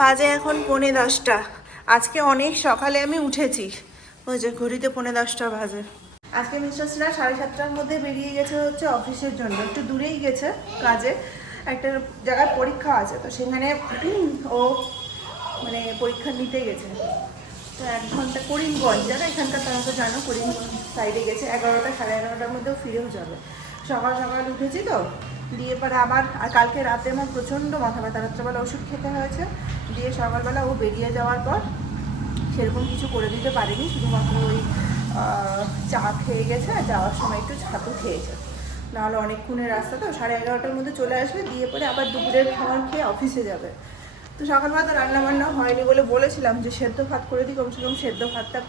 বাজে এখন 10:45। আজকে অনেক সকালে আমি উঠেছি, ওই যে ঘড়িতে 10:45 বাজে। আজকে মিস্টার্সরা 7:30টার মধ্যে বেরিয়ে গেছে হচ্ছে অফিসের জন্য, একটু দূরেই গেছে কাজে, একটা জায়গায় পরীক্ষা আছে, তো সেখানে ও মানে পরীক্ষা নিতে গেছে। তো 1 ঘন্টা করিমগঞ্জ জানো, এখানকার তারা তো জানো করিমগঞ্জ সাইডে গেছে, 11টা 11:30টার মধ্যেও ফিরেও যাবে। সকাল সকাল উঠেছি তো, দিয়ে পরে আবার আর কালকে রাতে আমার প্রচণ্ড মাথা ব্যথা, রাত্রেবেলা ওষুধ খেতে হয়েছে, দিয়ে সকালবেলা ও বেরিয়ে যাওয়ার পর সেরকম কিছু করে দিতে পারিনি, শুধুমাত্র ওই চা খেয়ে গেছে আর যাওয়ার সময় একটু ছাতু খেয়েছে। নাহলে অনেকক্ষণের রাস্তা তো, 11:30টার মধ্যে চলে আসবে, দিয়ে পরে আবার দুপুরের খাবার খেয়ে অফিসে যাবে। তো সকালবেলা তো রান্নাবান্না হয়নি বলে বলেছিলাম যে সেদ্ধ ভাত করে দিই, কমসে কম সেদ্ধ ভাতটা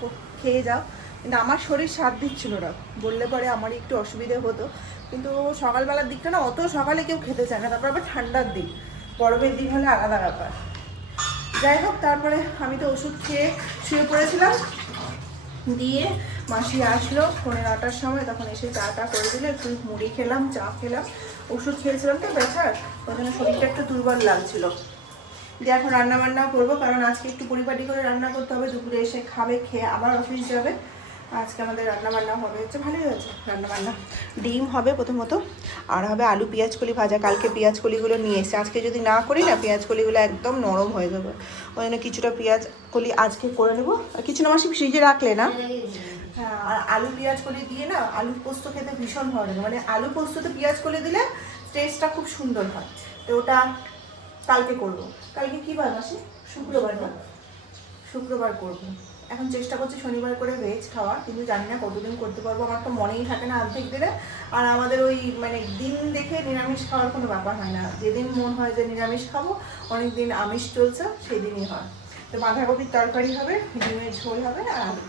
খেয়ে যাও, কিন্তু আমার শরীর সাথ দিচ্ছিল না, বললে পরে আমারই একটু অসুবিধে হতো। কিন্তু সকালবেলার দিকটা না অত সকালে কেউ খেতে চায় না, তারপর আবার ঠান্ডার দিক, গরমের দিন হলে আলাদা ব্যাপার। যাই হোক, তারপরে আমি তো ওষুধ খেয়ে শুয়ে পড়েছিলাম, দিয়ে মাসি আসলো 9:30টার সময়, তখন এসে চাটা করে দিলে, একটু মুড়ি খেলাম, চা খেলাম, ওষুধ খেয়েছিলাম তো ব্যথার, ওই জন্য শরীরটা একটু দুর্বল লাগছিল। দিয়ে এখন রান্নাবান্না করবো, কারণ আজকে একটু পরিপাটি করে রান্না করতে হবে, দুপুরে এসে খাবে, খেয়ে আবার অফিস যাবে। আজকে আমাদের রান্নাবান্না হবে হচ্ছে, ভালোই হয়েছে রান্নাবান্না, ডিম হবে প্রথমত, আর হবে আলু পেঁয়াজ কলি ভাজা। কালকে পেঁয়াজ কলিগুলো নিয়ে এসে, আজকে যদি না করি না পেঁয়াজ কলিগুলো একদম নরম হয়ে যাবে, ওই জন্য কিছুটা পেঁয়াজ কলি আজকে করে নেবো। আর কিছু না মাসি ফ্রিজে রাখলে না, হ্যাঁ। আর আলু পেঁয়াজ কলি দিয়ে না আলু পোস্ত খেতে ভীষণ ভালো লাগে, মানে আলু পোস্ততে পেঁয়াজ কলি দিলে টেস্টটা খুব সুন্দর হয়। তো ওটা কালকে করবো। কালকে কী বার মাসি? শুক্রবার না? শুক্রবার করবো। এখন চেষ্টা করছি শনিবার করে ভেজ খাওয়া, কিন্তু জানি না কতদিন করতে পারবো, আমার তো মনেই থাকে না অর্ধেক দিনে। আর আমাদের ওই মানে দিন দেখে নিরামিষ খাওয়ার কোনো ব্যাপার হয় না, যেদিন মন হয় যে নিরামিষ খাবো, অনেক দিন আমিষ চলছে, সেই দিনই হয়। তো বাঁধাকপির তরকারি হবে, ডিমের ঝোল হবে, আর আলু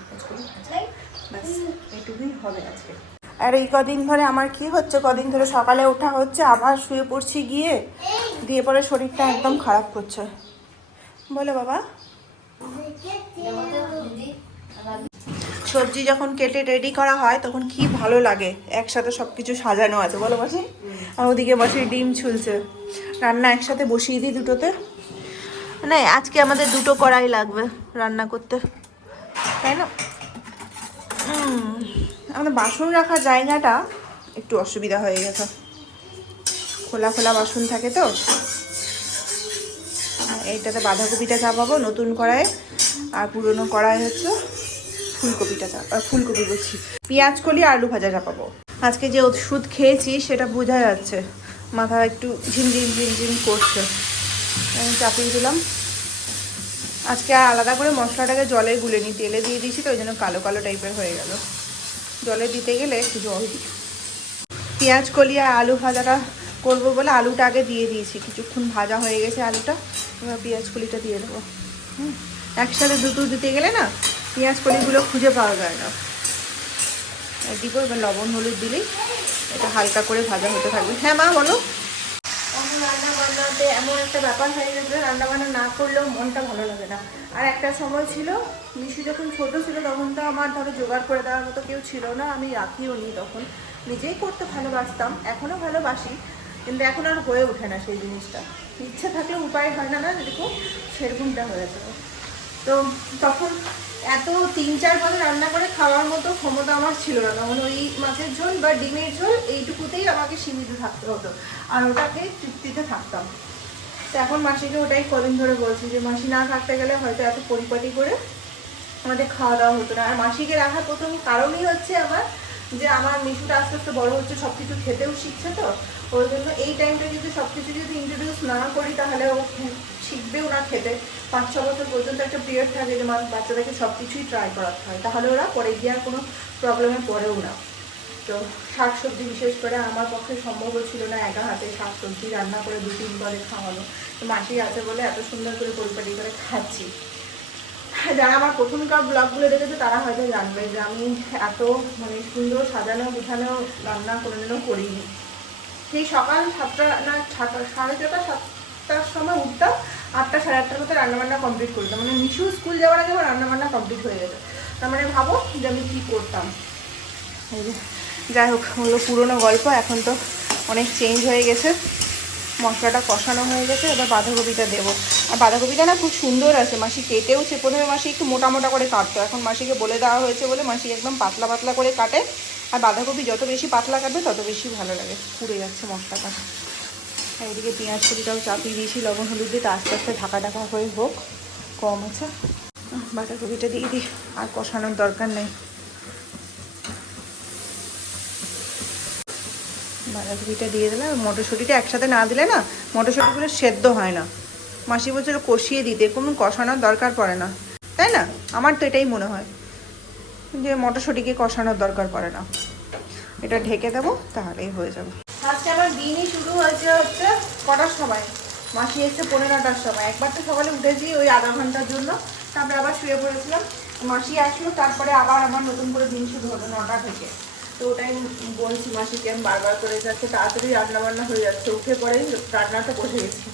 ভাজাই, ব্যাস এইটুকুই হবে আজকে। আর এই কদিন ধরে আমার কি হচ্ছে, কদিন ধরে সকালে ওঠা হচ্ছে, আবার শুয়ে পড়ছি গিয়ে, দিয়ে পরে শরীরটা একদম খারাপ করছে। বলো বাবা। সবজি যখন কেটে রেডি করা হয় তখন কি ভালো লাগে, একসাথে সব কিছু সাজানো আছে, বলো মাসি। আর ওদিকে মাসি ডিম ছুলছে, রান্না একসাথে বসিয়ে দিই দুটোতে। না আজকে আমাদের দুটো কড়াই লাগবে রান্না করতে, তাই না? আমাদের বাসন রাখার জায়গাটা একটু অসুবিধা হয়ে গেছে, খোলা খোলা বাসন থাকে তো। এইটাতে বাঁধাকপিটা চাপাবো নতুন কড়াইয়ে, আর পুরনো কড়াই হচ্ছে ফুলকপিটা ফুলকপি বলছি, পেঁয়াজ কলি আলু ভাজা চাপাবো। আজকে যে ওষুধ খেয়েছি সেটা বোঝা যাচ্ছে, মাথা একটু ঝিমঝিম ঝিমঝিম করছে, আমি চাপিয়ে দিলাম। আজকে আর আলাদা করে মশলাটাকে জলে গুলে নিই, তেলে দিয়ে দিয়েছি তো ওই জন্য কালো কালো টাইপের হয়ে গেল, জলে দিতে গেলে একটু জল দিই। পেঁয়াজ কলি আর আলু ভাজাটা করবো বলে আলুটা আগে দিয়ে দিয়েছি, কিছুক্ষণ ভাজা হয়ে গেছে আলুটা, এবার পেঁয়াজ কলিটা দিয়ে দেবো। একসাথে দুটো দিতে গেলে না পেঁয়াজ কলিগুলো খুঁজে পাওয়া যায় না। দিব, এবার লবণ হলুদ দিলেই এটা হালকা করে ভাজা হতে থাকবে। হ্যাঁ মা বলো। রান্না বান্নাতে এমন একটা ব্যাপার হয়ে গেছে, রান্নাবান্না না করলেও মনটা ভালো লাগে না। আর একটা সময় ছিল, মিশু যখন ছোট ছিল তখন তো আমার ধরো জোগাড় করে দেওয়ার মতো কেউ ছিল না, আমি রাখিও নি, তখন নিজেই করতে ভালোবাসতাম, এখনও ভালোবাসি, কিন্তু এখন আর হয়ে ওঠে না সেই জিনিসটা। ইচ্ছে থাকলে উপায় হয় না, না যেরকম সেরকমটা হয়েছে। তো তখন এত 3-4 ভাবে রান্না করে খাওয়ার মতো ক্ষমতা আমার ছিল না, তখন ওই মাছের ঝোল বা ডিমের ঝোল এইটুকুতেই আমাকে সীমিত থাকতে হতো, আর ওটাকে তৃপ্তিতে থাকতাম। তো এখন মাসিকে ওটাই কদিন ধরে বলছি যে মাসি না থাকতে গেলে হয়তো এত পরিপাটি করে আমাদের খাওয়া দাওয়া হতো না। আর মাসিকে রাখার প্রথম কারণই হচ্ছে আমার, যে আমার মিশুটা আস্তে আস্তে বড় হচ্ছে, সব কিছু খেতেও শিখছে, তো ওই জন্য এই টাইমটা যদি সব কিছু যদি ইন্ট্রোডিউস না করি তাহলে ও শিখবেও না খেতে। 5-6 বছর পর্যন্ত একটা পিরিয়ড থাকে যে বাচ্চাদেরকে সব কিছুই ট্রাই করাতে হয়, তাহলে ওরা পরে গিয়ে আর কোনো প্রবলেমে পড়েও না। তো শাকসবজি বিশেষ করে আমার পক্ষে সম্ভব ছিল না একা হাতে শাকসবজি রান্না করে 2-3 বারে খাওয়ানো, তো মাসি আছে বলে এত সুন্দর করে পরিপাটি করে খাচ্ছি। যারা আমার প্রথমকার ব্লগগুলো দেখেছে তারা হয়তো জানবে যে আমি এত মানে সুন্দর সাজানো গুছানো রান্না কোনোদিনও করিনি। সেই সকাল 7টা না 6:30-7টার সময় উঠতাম, 8টা-8:30টার মধ্যে রান্নাবান্না কমপ্লিট করতাম, মানে মিশু স্কুল যাওয়ার আগে আমার রান্নাবান্না কমপ্লিট হয়ে যেত। তার মানে ভাবো যে আমি কী করতাম। যাই হোক, হলো পুরোনো গল্প, এখন তো অনেক চেঞ্জ হয়ে গেছে। মশলাটা কষানো হয়ে গেছে, এবার বাঁধাকপিটা দেবো। আর বাঁধাকপিটা না খুব সুন্দর আছে, মাসি কেটেওছে। প্রথমে মাসি একটু মোটা মোটা করে কাটতো, এখন মাসিকে বলে দেওয়া হয়েছে বলে মাসি একদম পাতলা পাতলা করে কাটে। আর বাঁধাকপি যত বেশি পাতলা কাটবে তত বেশি ভালো লাগে, পুড়ে যাচ্ছে মশলাটা। আর এদিকে পেঁয়াজ কুচিটাও চাপিয়ে দিয়েছি লবণ হলুদ দিয়ে, আস্তে আস্তে ঢাকা ঢাকা হয়ে হোক, কম আছে। বাঁধাকপিটা দিয়ে দিই, আর কষানোর দরকার নেই। বাঁধাকপিটা দিয়ে দিলাম। মটরশুঁটিটা একসাথে না দিলে না মটরশুঁটিগুলো সেদ্ধ হয় না। মাসি বলছিল কষিয়ে দিতে, কোনো কষানোর দরকার পড়ে না, তাই না? আমার তো এটাই মনে হয় যে মটরশুঁটিকে কষানোর দরকার পড়ে না। এটা ঢেকে দেবো, তাহলেই হয়ে যাবে। আজকে আমার দিনই শুরু হচ্ছে কটার সময়? মাসি এসছে 11টার সময়। একবার তো সকালে উঠেছি ওই আধা ঘন্টার জন্য, তারপরে আবার শুয়ে পড়েছিলাম। মাসি আসলো, তারপরে আবার আমার নতুন করে দিন শুরু হলো 9টা থেকে। তো ওটাই বলছি মাসিকে, আমি বারবার করে যাচ্ছে তাড়াতাড়ি রান্নাবান্না হয়ে যাচ্ছে, উঠে পরেই রান্নাটা বসে গেছি।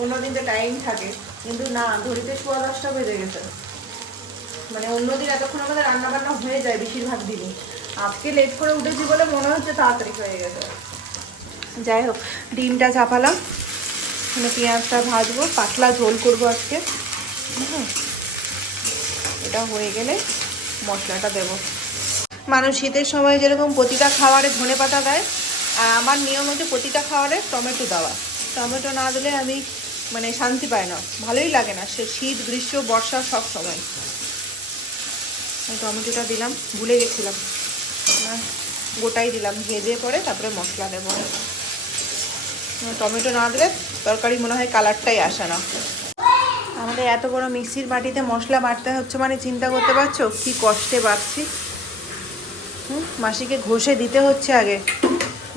অন্যদিন তো টাইম থাকে, কিন্তু না, ঘড়িতে 10:15 বেজে গেছে। মানে অন্যদিন এতক্ষণ আমাদের রান্নাবান্না হয়ে যায় বেশিরভাগ দিনই। আজকে লেট করে উঠেছি বলে মনে হচ্ছে তাড়াতাড়ি হয়ে গেছে। যাই হোক, ডিমটা চাপালাম, মানে পেঁয়াজটা ভাজবো, পাতলা ঝোল করবো আজকে। এটা হয়ে গেলে মশলাটা দেবো। মানুষ শীতের সময় যেরকম প্রতিটা খাবারে ধনেপাতা দেয়, আর আমার নিয়ম হচ্ছে প্রতিটা খাবারে টমেটো দেওয়া। টমেটো না দিলে আমি মানে শান্তি পাই না, ভালোই লাগে না, সে শীত গ্রীষ্ম বর্ষা সব সময়। টমেটোটা দিলাম, ভুলে গেছিলাম, গোটাই দিলাম, ভেজে পরে তারপরে মশলা দেবো। টমেটো না দিলে তরকারি মনে হয় কালারটাই আসে না। আমাদের এত বড় মিক্সির বাটিতে মশলা বাটতে হচ্ছে, মানে চিন্তা করতে পারছো কি কষ্টে বাটছি। মাসিকে ঘষে দিতে হচ্ছে আগে,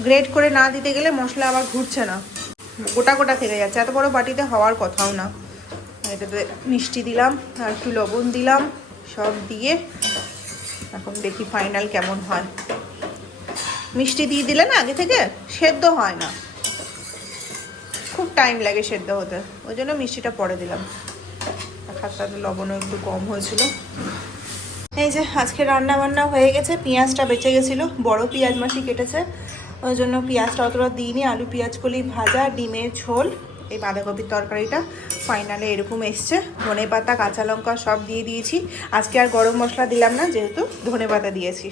গ্রেট করে না দিতে গেলে মশলা আবার ঘুরছে না, গোটা গোটা থেকে যাচ্ছে। এত বড় বাটিতে হওয়ার কথাও না। এটাতে মিষ্টি দিলাম আর একটু লবণ দিলাম, সব দিয়ে এখন দেখি ফাইনাল কেমন হয়। মিষ্টি দিয়ে দিলে না আগে থেকে সেদ্ধ হয় না, খুব টাইম লাগে সেদ্ধ হতে, ওই জন্য মিষ্টিটা পরে দিলাম। খাতাতে লবণও একটু কম হয়েছিল। এই যে আজকে রান্না বান্না হয়ে গেছে। পেঁয়াজটা বেঁচে গেছিলো, বড় পেঁয়াজ মাসি কেটেছে, ওই জন্য পেঁয়াজটা অতটা দিইনি। আলু পেঁয়াজ কলি ভাজা, ডিমের ঝোল, এই বাঁধাকপির তরকারিটা ফাইনালে এরকম এসছে। ধনেপাতা কাঁচা লঙ্কা সব দিয়ে দিয়েছি। আজকে আর গরম মশলা দিলাম না, যেহেতু ধনেপাতা দিয়েছি,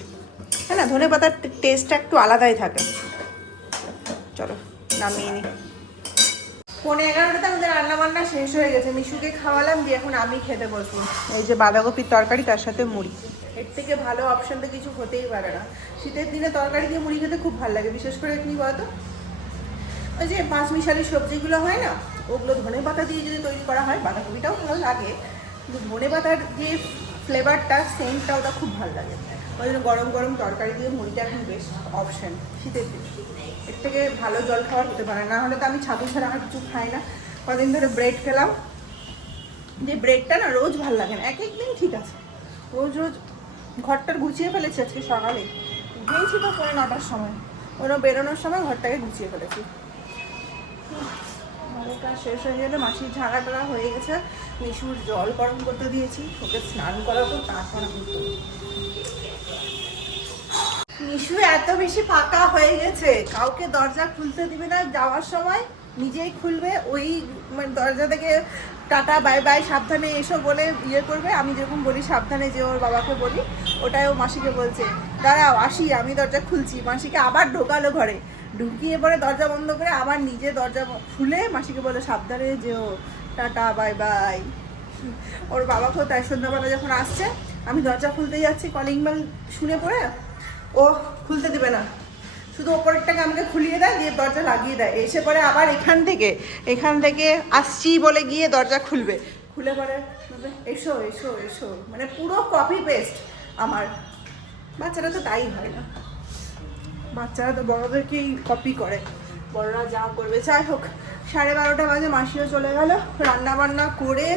হ্যাঁ না, ধনেপাতার টেস্টটা একটু আলাদাই থাকে। চলো নামিয়ে নিই। 11:15 আমাদের রান্নাবান্না শেষ হয়ে গেছে। মিশুকে খাওয়ালাম, দিয়ে এখন আমি খেতে বসবো। এই যে বাঁধাকপির তরকারি, তার সাথে মুড়ি। এর থেকে ভালো অপশন তো কিছু হতেই পারে না। শীতের দিনে তরকারি দিয়ে মুড়ি খেতে খুব ভালো লাগে, বিশেষ করে কি বলতো, ওই যে পাঁচমিশালি সবজিগুলো হয় না, ওগুলো ধনেপাতা দিয়ে যদি তৈরি করা হয়, বাঁধাকপিটাও ভালো লাগে, কিন্তু ধনেপাতার যে ফ্লেভারটা, সেন্টটা, ওটা খুব ভালো লাগে। ওই জন্য গরম গরম তরকারি দিয়ে মুড়িটা এখন বেস্ট অপশন শীতের দিনে। এর থেকে ভালো জল খাবার হতে পারে না। হলে তো আমি ছাতু ছাড়া আর কিছু খাই না। কদিন ধরে ব্রেড খেলাম, যে ব্রেডটা না রোজ ভালো লাগে না, এক একদিন ঠিক আছে, রোজ রোজ। ঘরটার গুছিয়ে ফেলেছি আজকে সকালে, উঠেইছি তো 9টার সময়, ওরা বেরোনোর সময় ঘরটাকে গুছিয়ে ফেলেছি। কাজ শেষ হয়ে গেলে মাসির ঝাড়া টাড়া হয়ে গেছে। মিশুর জল গরম করতে দিয়েছি, ওকে স্নান করাবো, তারপর মিশু এত বেশি ফাঁকা হয়ে গেছে, কাউকে দরজা খুলতে দিবে না, যাওয়ার সময় নিজেই খুলবে। ওই মানে দরজা থেকে টাটা বাই বাই সাবধানে এসো বলে ইয়ে করবে। আমি যেরকম বলি সাবধানে যে ওর বাবাকে বলি, ওটাই ও মাসিকে বলছে, দাঁড়াও আসি আমি দরজা খুলছি। মাসিকে আবার ঢোকালো ঘরে, ঢুকিয়ে পরে দরজা বন্ধ করে আবার নিজে দরজা খুলে মাসিকে বলে সাবধানে যে ও টাটা বাই বাই। ওর বাবাকেও তাই, সন্ধ্যাবেলা যখন আসছে আমি দরজা খুলতে যাচ্ছি, কলিং বেল শুনে পড়ে ও খুলতে দেবে না, শুধু ওপরেরটাকে আমাকে খুলিয়ে দেয়, দিয়ে দরজা লাগিয়ে দেয়। এসে পরে আবার এখান থেকে আসছি বলে গিয়ে দরজা খুলবে, খুলে পরে এসো এসো এসো, মানে পুরো কপি পেস্ট আমার। বাচ্চারা তো তাই হয় না, বাচ্চারা তো বড়োদেরকেই কপি করে, বড়রা যা করবে। যাই হোক, 12:30 বাজে, মাসিও চলে গেল। রান্না বান্না করে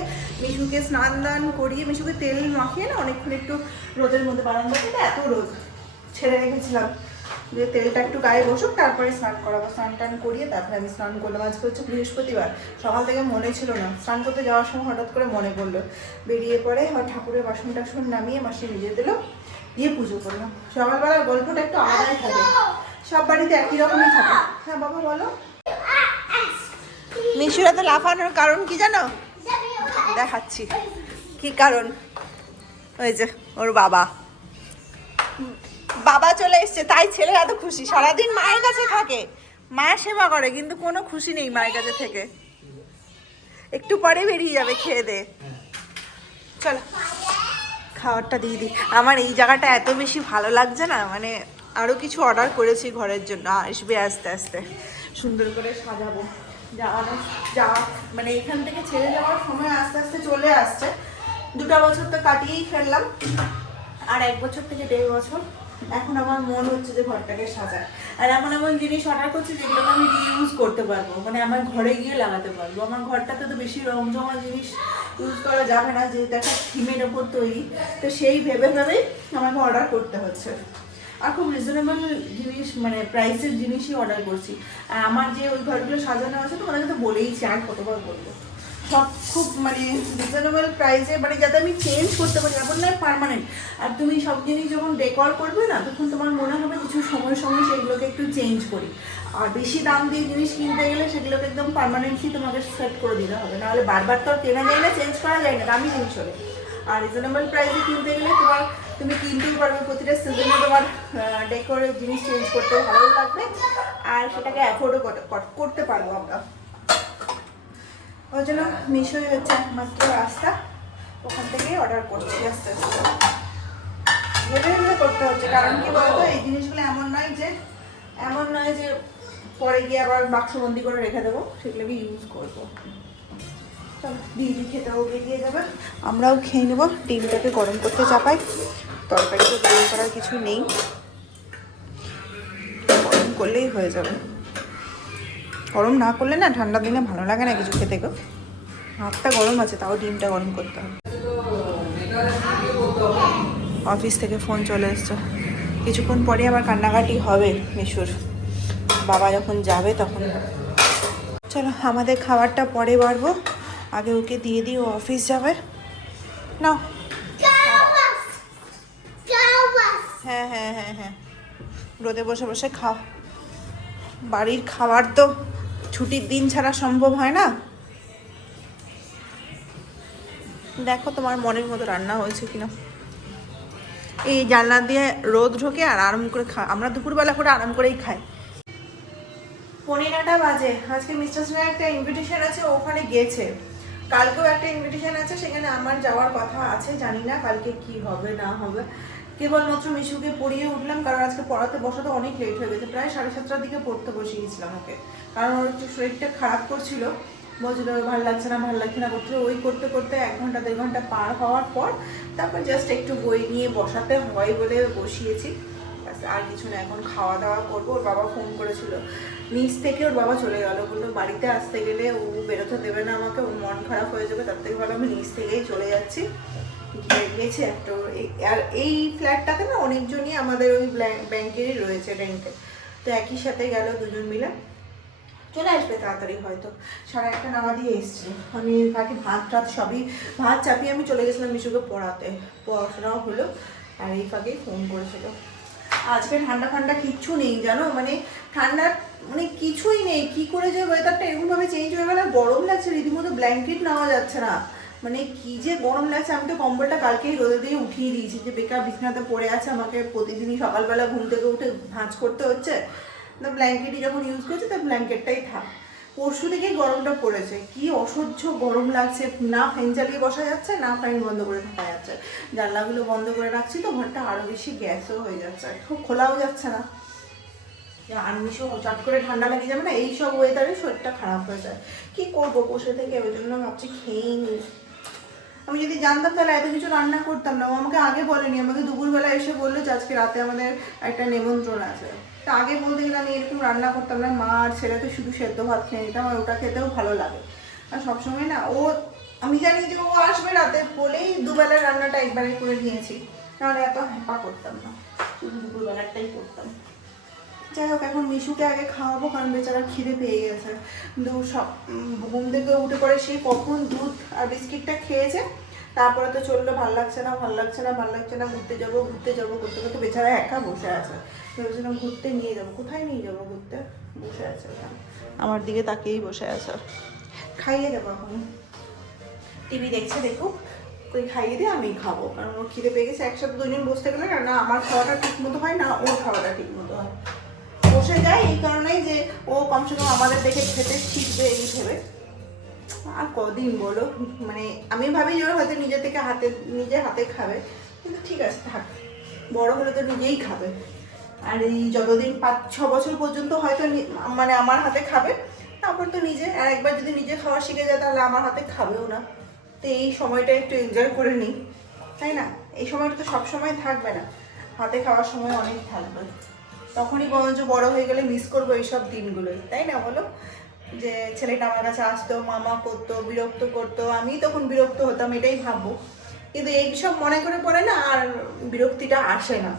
মিশুকে স্নান দান করিয়ে, মিশুকে তেল মাখিয়ে না অনেকক্ষণ একটু রোদের মধ্যে, বারান্দাতে এত রোদ, ছেড়ে রেখেছিলাম যে তেলটা একটু গায়ে বসুক, তারপরে স্নান করাবো। স্নান টান করিয়ে তারপরে আমি স্নান করলাম। আজকে হচ্ছে বৃহস্পতিবার, সকাল থেকে মনে ছিল না, স্নান করতে যাওয়ার সময় হঠাৎ করে মনে পড়লো। বেরিয়ে পরে আমার ঠাকুরের বাসন টাসন নামিয়ে মাসি ভিজিয়ে দিল, দিয়ে পুজো করলাম। সকালবেলার গল্পটা একটু আলাদাই থাকে, সব বাড়িতে একই রকমই থাকে। হ্যাঁ বাবা বলো। মিশুর এত লাফানোর কারণ কি জানো? দেখাচ্ছি কি কারণ। ওই যে ওর বাবা বাবা চলে এসছে, তাই ছেলে এত খুশি। সারাদিন মায়ের কাছে থাকে, মায়ের সেবা করে, কিন্তু কোনো খুশি নেই মায়ের কাছে থেকে। একটু পরে বেরিয়ে যাবে খেয়ে দে। চলো খাবারটা দিয়ে দিই। আমার এই জায়গাটা এত বেশি ভালো লাগছে না, মানে আরও কিছু অর্ডার করেছি ঘরের জন্য, আসবে আস্তে আস্তে। সুন্দর করে সাজাবো। যাওয়া মানে এখান থেকে ছেড়ে যাওয়ার সময় আস্তে আস্তে চলে আসছে। 2টা বছর তো কাটিয়েই ফেললাম, আর 1 বছর থেকে 1.5 বছর। এখন আমার মন হচ্ছে যে ঘরটাকে সাজায়, আর এমন এমন জিনিস অর্ডার করছি যেগুলোকে আমি রিইউজ করতে পারবো, মানে আমার ঘরে গিয়ে লাগাতে পারবো। আমার ঘরটাতে তো বেশি রং জমা জিনিস ইউজ করা যাবে না, যেহেতু একটা থিমের ওপর তৈরি, তো সেই ভেবে ভেবেই আমাকে অর্ডার করতে হচ্ছে। আর খুব রিজনেবল জিনিস, মানে প্রাইসের জিনিসই অর্ডার করছি। আর আমার যে ওই ঘরগুলো সাজানো আছে তোমাদেরকে তো বলেইছি, আর কতবার বলবো, সব খুব মানে রিজনেবল প্রাইসে, মানে যাতে আমি চেঞ্জ করতে পারি, এমন নয় পার্মানেন্ট। আর তুমি সব জিনিস যখন ডেকর করবে না, তখন তোমার মনে হবে কিছু সময় সময় সেগুলোকে একটু চেঞ্জ করি। আর বেশি দাম দিয়ে জিনিস কিনতে গেলে সেগুলোকে একদম পার্মানেন্টলি তোমাকে সেট করে দিতে হবে, নাহলে বারবার তো আর কেনা যায় না, চেঞ্জ করা যায় না, দামি জিনিস হলে। আর রিজনেবল প্রাইসে কিনতে গেলে তুমি কিনতেই পারবে, প্রতিটা সিজনে তোমার ডেকোরের জিনিস চেঞ্জ করতে ভালো লাগবে, আর সেটাকে অ্যাফোর্ডও করতে পারবো আমরা। ওই জন্য মিশোই হচ্ছে একমাত্র রাস্তা, ওখান থেকেই অর্ডার করছি আস্তে আস্তে। ভেবে ভেবে করতে হচ্ছে, কারণ কি বলতো, এই জিনিসগুলো এমন নয় যে পরে গিয়ে আবার বাক্সবন্দি করে রেখে দেবো, সেগুলোকে ইউজ করবো। চলো দিদি খেতেও বেরিয়ে যাবে, আমরাও খেয়ে নেবো। ডিমটাকে গরম করতে চাপাই, তরকারি তো গরম করার কিছু নেই, গরম করলেই হয়ে যাবে। গরম না করলে না ঠান্ডার দিনে ভালো লাগে না কিছু খেতে গো। হাতটা গরম আছে, তাও ডিমটা গরম করতে হবে। অফিস থেকে ফোন চলে এসছে, কিছুক্ষণ পরে আবার কান্নাকাটি হবে মিশুর, বাবা যখন যাবে তখন। চলো আমাদের খাবারটা পরে বাড়বো, আগে ওকে দিয়ে দিই, ও অফিস যাবে। নাও। হ্যাঁ হ্যাঁ হ্যাঁ হ্যাঁ, রোদে বসে বসে খাও। বাড়ির খাবার তো ছুটির দিন ছাড়া সম্ভব হয় না। দেখো তোমার মনের মতো রান্না হয়েছে কিনা। এই জানলা দিয়ে রোদ ঢোকে আর আরাম করে আমরা দুপুরবেলা করে আরাম করেই খাই। 11টা বাজে। আজকে মিস্টার সিনহার একটা ইনভিটেশন আছে, ওখানে গেছে। কালকেও একটা ইনভিটেশন আছে, সেখানে আমার যাওয়ার কথা আছে, জানি না কালকে কি হবে না হবে। কেবলমাত্র মিশুকে পড়িয়ে উঠলাম, কারণ আজকে পড়াতে বসাতে অনেক লেট হয়ে গেছে, প্রায় 7:30টার দিকে পড়তে বসিয়েছিলাম ওকে, কারণ ওর একটু শরীরটা খারাপ করছিল, বলছিল ভালো লাগছে না করছিল। ওই করতে করতে 1 ঘন্টা 1.5 ঘন্টা পার হওয়ার পর তারপর জাস্ট একটু বই নিয়ে বসাতে হয় বলে বসিয়েছি, আর কিছু না। এখন খাওয়া দাওয়া করবো। ওর বাবা ফোন করেছিল নিচ থেকে, ওর বাবা চলে গেল, বললো বাড়িতে আসতে গেলে ও বেরোতে দেবে না আমাকে, ওর মন খারাপ হয়ে যাবে, তার থেকে ভালো আমি নিচ থেকেই চলে যাচ্ছি। গেছে একটা, আর এই ফ্ল্যাটটাতে না অনেকজনই আমাদের ওই ব্যাংকেরই রয়েছে রেন্টে, তো একই সাথে গেল, দুজন মিলে চলে আসবে তাড়াতাড়ি, হয়তো 1:30 নামা দিয়ে এসছে। আমি তাকে ভাত সবই ভাত চাপিয়ে আমি চলে গেছিলাম মিশুকে পড়াতে, পড়াশোনাও হলো, আর এই ফাঁকেই ফোন করেছিল। আজকে ঠান্ডা কিচ্ছু নেই জানো, মানে ঠান্ডা মানে কিছুই নেই। কি করে যে ওয়েদারটা এরকমভাবে চেঞ্জ হয়ে গেল, গরম লাগছে রীতিমতো, ব্ল্যাঙ্কেট নেওয়া যাচ্ছে না, মানে কি যে গরম লাগছে। আমি তো কম্বলটা কালকেই রোদে দিয়ে উঠিয়ে দিয়েছি, যে বেকার বিছানাতে পড়ে আছে, আমাকে প্রতিদিনই সকালবেলা ঘুম থেকে উঠে ভাঁজ করতে হচ্ছে, তো ব্ল্যাঙ্কেটই যখন ইউজ করছি তার ব্ল্যাঙ্কেটটাই থাক। পরশু থেকেই গরমটা পড়েছে, কি অসহ্য গরম লাগছে, না ফ্যান চালিয়ে বসা যাচ্ছে, না ফ্যান বন্ধ করে থাকা যাচ্ছে। জানলাগুলো বন্ধ করে রাখছি তো ঘরটা আরও বেশি গ্যাসও হয়ে যাচ্ছে, খুব খোলাও যাচ্ছে না। আর মিশো চট করে ঠান্ডা লেগে যাবে না, এইসব ওয়েদারে শরীরটা খারাপ হয়ে যায়। কি করবো বসে থেকে, ওই জন্য ভাবছি খেয়েই নিই। আমি যদি জানতাম তাহলে এত কিছু রান্না করতাম না। ও আমাকে আগে বলেনি, আমাকে দুপুরবেলা এসে বললো যে আজকে রাতে আমাদের একটা নেমন্ত্রণ আছে। তা আগে বলতে গেলে আমি এরকম রান্না করতাম না, মা আর ছেলে তো শুধু সেদ্ধ ভাত খেয়ে নিতাম, আর ওটা খেতেও ভালো লাগে। আর সবসময় না আমি জানি যে ও আসবে রাতে বলেই দুবেলার রান্নাটা একবারে করে নিয়েছি, নাহলে এত হ্যাপা করতাম না, শুধু দুপুরবেলাটাই করতাম। যাই হোক, এখন মিশুকে আগে খাওয়াবো, কারণ বেচারা খিদে পেয়ে গেছে। সব ঘুম থেকে উঠে পড়ে সেই কখন দুধ আর বিস্কিটটা খেয়েছে, তারপরে তো চললো ভাল লাগছে না, ঘুরতে যাবো করতে করতে বেচারা একা বসে আছে। ভেবেছিলাম ঘুরতে নিয়ে যাবো, কোথায় নিয়ে যাবো ঘুরতে, বসে আছে আমার দিকে তাকিয়েই বসে আছে। খাইয়ে দেবো এখন। টিভি দেখছে দেখুক, ওই খাইয়ে দিয়ে আমি খাবো, কারণ ওর খিদে পেয়ে গেছে। একসাথে দুজন বসতে গেলে না আমার খাওয়াটা ঠিক মতো হয় না ওর খাওয়াটা ঠিক মতো হয়। বসে যায় এই কারণেই যে ও কমসে কম আমাদের দেখে খেতে শিখবে এই ভেবে। আর কদিন বলো, মানে আমি ভাবি যে ওরা হয়তো নিজে হাতে খাবে, কিন্তু ঠিক আছে থাক, বড় হলে তো নিজেই খাবে। আর এই যতদিন 5-6 বছর পর্যন্ত হয়তো মানে আমার হাতে খাবে, তারপর তো নিজে, আর একবার যদি নিজে খাওয়া শিখে যায় তাহলে আমার হাতে খাবেও না। তো এই সময়টা একটু এনজয় করে নিই, তাই না? এই সময়টা তো সবসময় থাকবে না, হাতে খাওয়ার সময় অনেক থাকবে। তখনই বরঞ্চ বড় হয়ে গেলে মিস করবো এইসব দিনগুলোই, তাই না বলো? যে ছেলেটা আমার কাছে আসতো, মামা করতো, বিরক্ত করতো, আমি তখন বিরক্ত হতাম, এটাই ভাববো। কিন্তু এইসব মনে করে পড়ে না আর বিরক্তিটা আসে না,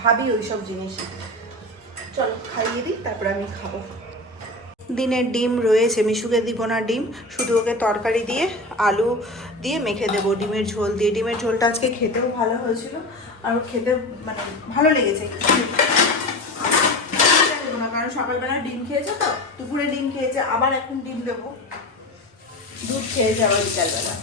ভাবি ওইসব জিনিসই। চলো খাইয়ে দিই, তারপরে আমি খাবো। দিনের ডিম রয়েছে, মিশুকে দিব না ডিম, শুধু ওকে তরকারি দিয়ে আলু দিয়ে মেখে দেবো, ডিমের ঝোল দিয়ে। ডিমের ঝোলটা আজকে খেতেও ভালো হয়েছিল, আর খেতে মানে ভালো লেগেছে। দেবো না, কারণ সকালবেলা ডিম খেয়েছে, তো দুপুরে ডিম খেয়েছে, আবার এখন ডিম দেবো। দুধ খেয়েছে আবার বিকালবেলা।